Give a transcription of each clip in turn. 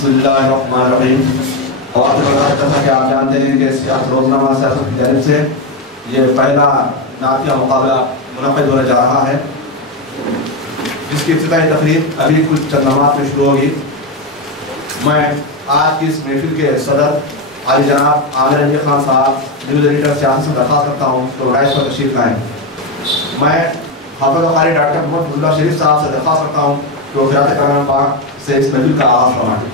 بسم اللہ الرحمن الرحیم. اور آپ کو بتا دیتا تھا کہ آپ جانتے ہیں کہ سیاست روزنامہ سیاست کی جانب سے یہ پہلا نعتیہ مقابلہ منعقد ہونے جا رہا ہے، جس کی ابتدائی تقریب ابھی کچھ چند لمحات میں شروع ہوگی. میں آج کی اس محفل کے صدر عالی جناب عامر علی خان صاحب نیوز ایڈیٹر سیاست سے درخواست کرتا ہوں تو رائس پر تشریف لائیں. میں حافظ قاری ڈاکٹر محمد اللہ شریف صاحب سے درخواست کرتا ہوں کہ وہ قرأت کلام پاک سے اس محفل کا آغاز فرمائیں.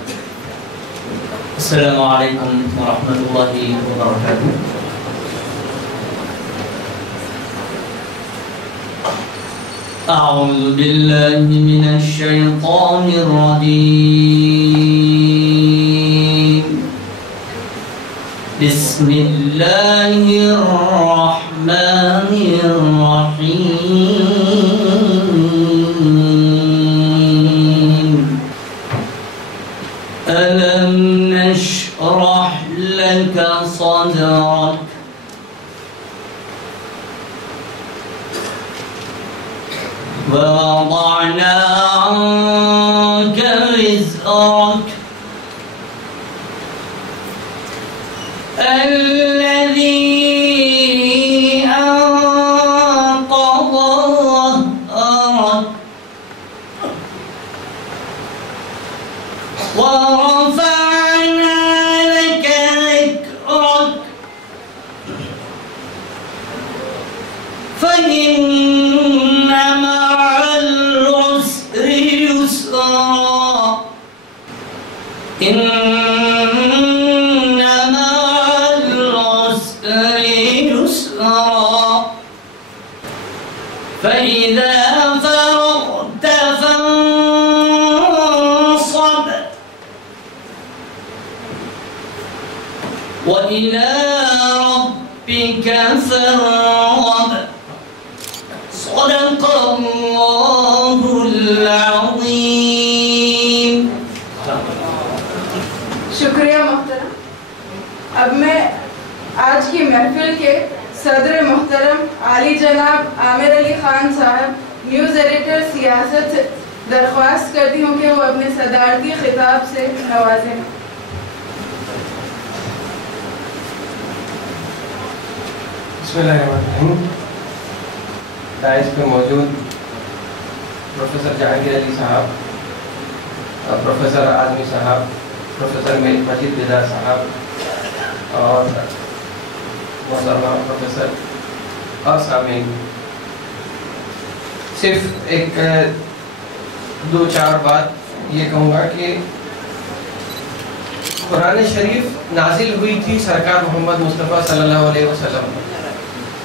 السلام علیکم ورحمۃ اللہ وبرکاتہ. اعوذ باللہ من الشیطان الرجیم. بسم اللہ الرحمن الرحیم. ألم نشرح لك صدرك ووضعنا عنك وزرك الذي أنقض ظهرك ورفعنا لك ذكرك فإن مع العسر يسرا إن مع العسر يسرا فإذا فرغت فانصب وإلى ربك فارغب. صدق اللہ العظیم. شکریہ محترم. اب میں آج کی محفل کے صدر محترم عالی جناب عامر علی خان صاحب نیوز ایڈیٹر سیاست سے درخواست کرتی ہوں کہ وہ اپنے صدارتی خطاب سے نوازیں. بسم اللہ الرحمن الرحیم. دائز پہ موجود پروفیسر جہانگیر علی صاحب، پروفیسر اعظمی صاحب، پروفیسر مجید بیدار صاحب اور محترمہ پروفیسر اور سامعین، صرف ایک دو چار بات یہ کہوں گا کہ قرآن شریف نازل ہوئی تھی سرکار محمد مصطفیٰ صلی اللہ علیہ وسلم،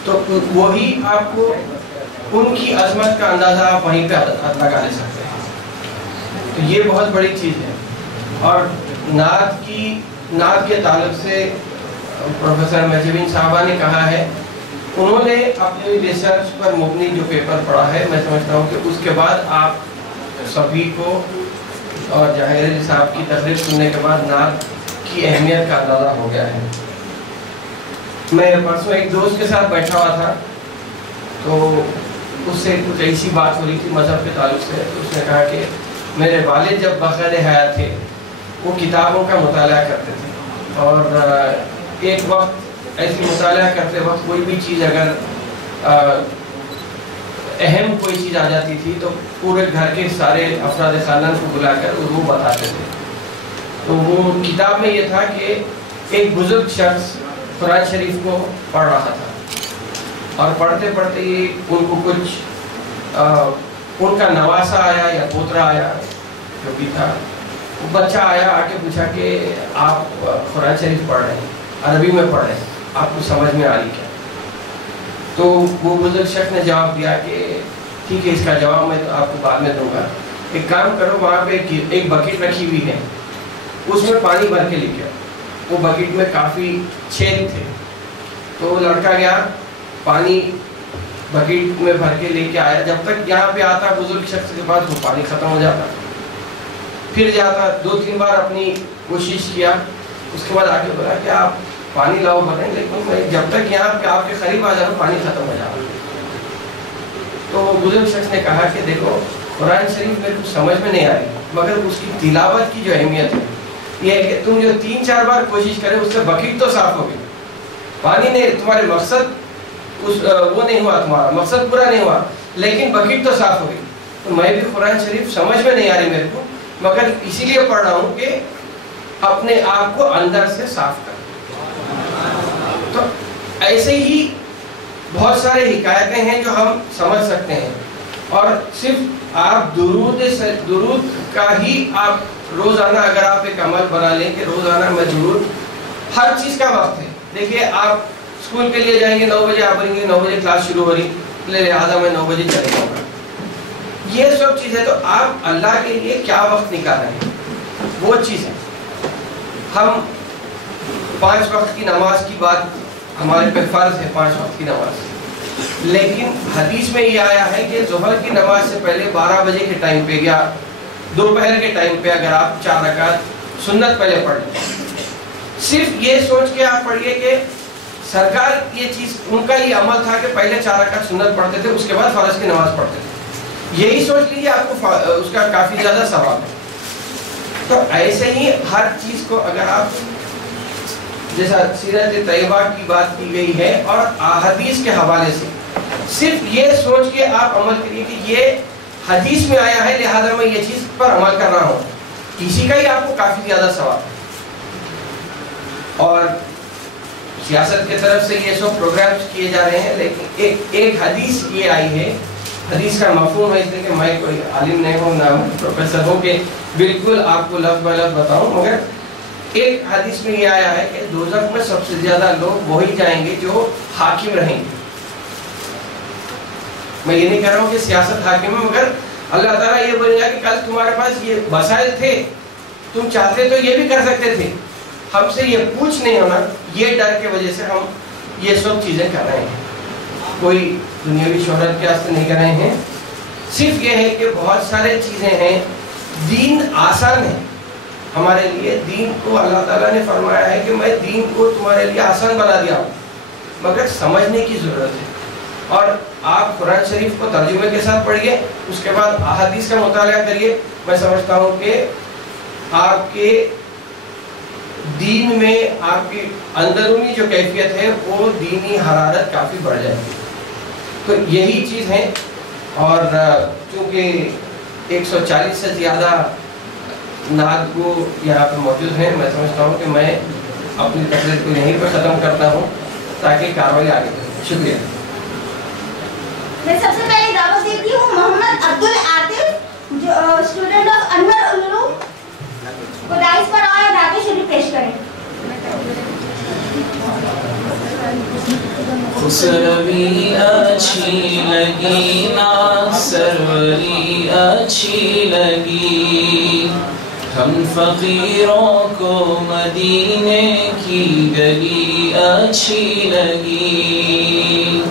تو وہی آپ کو ان کی عظمت کا اندازہ آپ وہیں پہ لگا لے سکتے ہیں. تو یہ بہت بڑی چیز ہے. اور نعت کے تعلق سے پروفیسر مجبین صاحبہ نے کہا ہے، انہوں نے اپنی ریسرچ پر مبنی جو پیپر پڑھا ہے، میں سمجھتا ہوں کہ اس کے بعد آپ سبھی کو اور جہانگیر علی صاحب کی تقریر سننے کے بعد نعت کی اہمیت کا اندازہ ہو گیا ہے. میں پرسوں ایک دوست کے ساتھ بیٹھا ہوا تھا، تو اس سے کچھ ایسی بات ہو رہی تھی مذہب کے تعلق سے. اس نے کہا کہ میرے والد جب بخیر حیات تھے وہ کتابوں کا مطالعہ کرتے تھے، اور ایک وقت ایسی مطالعہ کرتے وقت کوئی بھی چیز اگر اہم کوئی چیز آ جاتی تھی تو پورے گھر کے سارے افراد خاندان کو بلا کر وہ بتاتے تھے. تو وہ کتاب میں یہ تھا کہ ایک بزرگ شخص قرآن شریف کو پڑھ رہا تھا، اور پڑھتے پڑھتے ان کو کچھ ان کا نواسا آیا یا پوترا آیا جو بھی تھا، وہ بچہ آیا آ کے پوچھا کہ آپ قرآن شریف پڑھ رہے ہیں، عربی میں پڑھ رہے ہیں، آپ کو سمجھ میں آ رہی کیا؟ تو وہ بزرگ شخص نے جواب دیا کہ ٹھیک ہے، اس کا جواب میں آپ کو بعد میں دوں گا. ایک کام کرو، وہاں پہ ایک بکیٹ رکھی ہوئی ہے، اس میں پانی بھر کے لے کے آؤ. وہ بکیٹ میں کافی چھید تھے، تو وہ لڑکا گیا، پانی بکیٹ میں بھر کے لے کے آیا. جب تک یہاں پہ آتا بزرگ شخص کے پاس وہ پانی ختم ہو جاتا. پھر جاتا، 2-3 بار اپنی کوشش کیا، اس کے بعد آ کے بولا کہ آپ پانی لاؤ بھریں، لیکن میں جب تک یہاں پہ آپ کے قریب آ جاؤں پانی ختم ہو جاتا. تو بزرگ شخص نے کہا کہ دیکھو قرآن شریف میرے کو سمجھ میں نہیں آ رہی، مگر اس کی تلاوت کی جو اہمیت ہے یہ ہے کہ تم جو 3-4 بار کوشش کرے اس سے بکیٹ تو صاف ہو گئی، پانی نہیں، تمہارے مقصد وہ نہیں ہوا، تمہارا مقصد پورا نہیں ہوا، لیکن بکیٹ تو صاف ہو گئی. تو میں بھی قرآن شریف سمجھ میں نہیں آ رہی میرے کو، مگر اسی لیے پڑھ رہا ہوں کہ اپنے آپ کو اندر سے صاف کر. تو ایسے ہی بہت سارے حکایتیں ہیں جو ہم سمجھ سکتے ہیں، اور صرف آپ درود کا ہی آپ روزانہ اگر آپ ایک عمل بنا لیں کہ روزانہ میں درود، ہر چیز کا وقت ہے. دیکھیے آپ اسکول کے لیے جائیں گے 9 بجے، آپ بولیں گے 9 بجے کلاس شروع ہو رہی، لہٰذا میں 9 بجے چلے جاؤں گا. یہ سب چیزیں تو آپ اللہ کے لیے کیا وقت نکال رہے ہیں وہ چیز ہے. ہم 5 وقت کی نماز کی بات، ہمارے پہ فرض ہے 5 وقت کی نماز، لیکن حدیث میں یہ آیا ہے کہ ظہر کی نماز سے پہلے 12 بجے کے ٹائم پہ یا دوپہر کے ٹائم پہ اگر آپ 4 رکعت سنت پہلے پڑھ لیں، صرف یہ سوچ کے آپ پڑھیے کہ سرکار یہ چیز ان کا یہ عمل تھا کہ پہلے 4 رکعت سنت پڑھتے تھے، اس کے بعد فرض کی نماز پڑھتے تھے. یہی سوچ لیجیے، آپ کو اس کا کافی زیادہ ثواب ہے. تو ایسے ہی ہر چیز کو اگر آپ جیسا سیرت طیبہ کی بات کی گئی ہے اور احادیث کے حوالے سے صرف یہ سوچ کے آپ عمل کریے کہ یہ حدیث میں آیا ہے لہذا میں یہ چیز پر عمل کر رہا ہوں، اسی کا ہی آپ کو کافی زیادہ ثواب ہے. اور سیاست کی طرف سے یہ سب پروگرامز کیے جا رہے ہیں، لیکن ایک حدیث یہ آئی ہے، حدیث کا مفہوم ہے، اس لیے کہ میں کوئی عالم نہیں ہوں، نہ پروفیسر ہوں کہ بالکل آپ کو لفظ بہ لفظ بتاؤں، مگر ایک حدیث میں یہ آیا ہے کہ دوزخ میں سب سے زیادہ لوگ وہی جائیں گے جو حاکم رہیں گے. میں یہ نہیں کہہ رہا ہوں کہ سیاست حاکم ہے، مگر اللہ تعالیٰ یہ بولے گا کہ کل تمہارے پاس یہ وسائل تھے، تم چاہتے تو یہ بھی کر سکتے تھے، ہم سے یہ پوچھ نہیں ہونا، یہ ڈر کی وجہ سے ہم یہ سب چیزیں کر رہے ہیں. کوئی دنیاوی شہرت کے واسطے نہیں کر رہے ہیں، صرف یہ ہے کہ بہت سارے چیزیں ہیں. دین آسان ہے ہمارے لیے، دین کو اللہ تعالیٰ نے فرمایا ہے کہ میں دین کو تمہارے لیے آسان بنا دیا ہوں، مگر سمجھنے کی ضرورت ہے. اور آپ قرآن شریف کو ترجمے کے ساتھ پڑھیے، اس کے بعد احادیث کا مطالعہ کریے. میں سمجھتا ہوں کہ آپ کے دین میں آپ کی اندرونی جو کیفیت ہے وہ دینی حرارت کافی بڑھ جائے گی. تو یہی چیز ہے. اور چونکہ 140 سے زیادہ نعت گو یہاں پہ موجود ہیں، میں سمجھتا ہوں کہ میں اپنی تقریر کو یہیں پر ختم کرتا ہوں تاکہ کارروائی آگے بڑھے. شکریہ. میں سب سے پہلے دعوت دیتی ہوں محمد عبدالعاطف جو اسٹوڈنٹ آف انور العلوم کو دائز پر آئے نعت شریف پیش کریں. خسروی اچھی لگی نا سروری اچھی لگی، ہم فقیروں کو مدینے کی گلی اچھی لگی.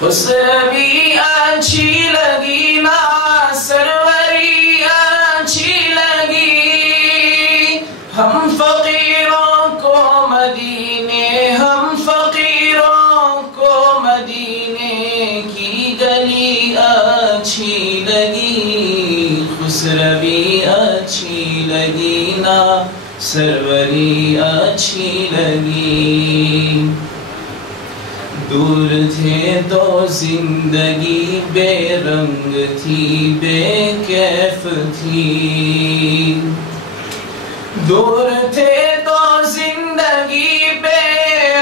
خسروی اچھی لگی نا سروری اچھی لگی، ہم فقیروں کو مدینے، ہم فقیروں کو مدینے کی گلی اچھی لگی. خسروی اچھی لگی نا سروری اچھی لگی. دور تھے تو زندگی بے رنگ تھی بے کیف تھی، دور تھے تو زندگی بے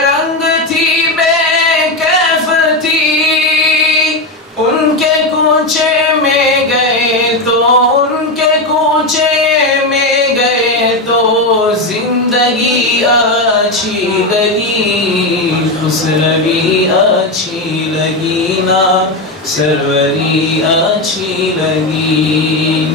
رنگ تھی بے کیف تھی. ان کے کوچے میں گئے تو ان کے کوچے میں گئے تو زندگی اچھی لگی. خسروی اچھی لگی نا سروری اچھی لگی.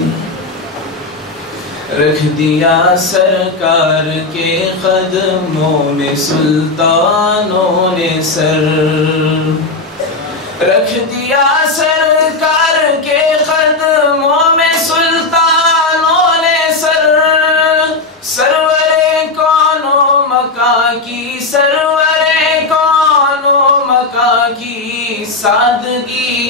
رکھ دیا سرکار کے قدموں میں سلطانوں نے سر، رکھ دیا سرکار کے قدموں میں سلطانوں نے سر. سرور کون و مکان کی، سرور کون و مکان کی سادگی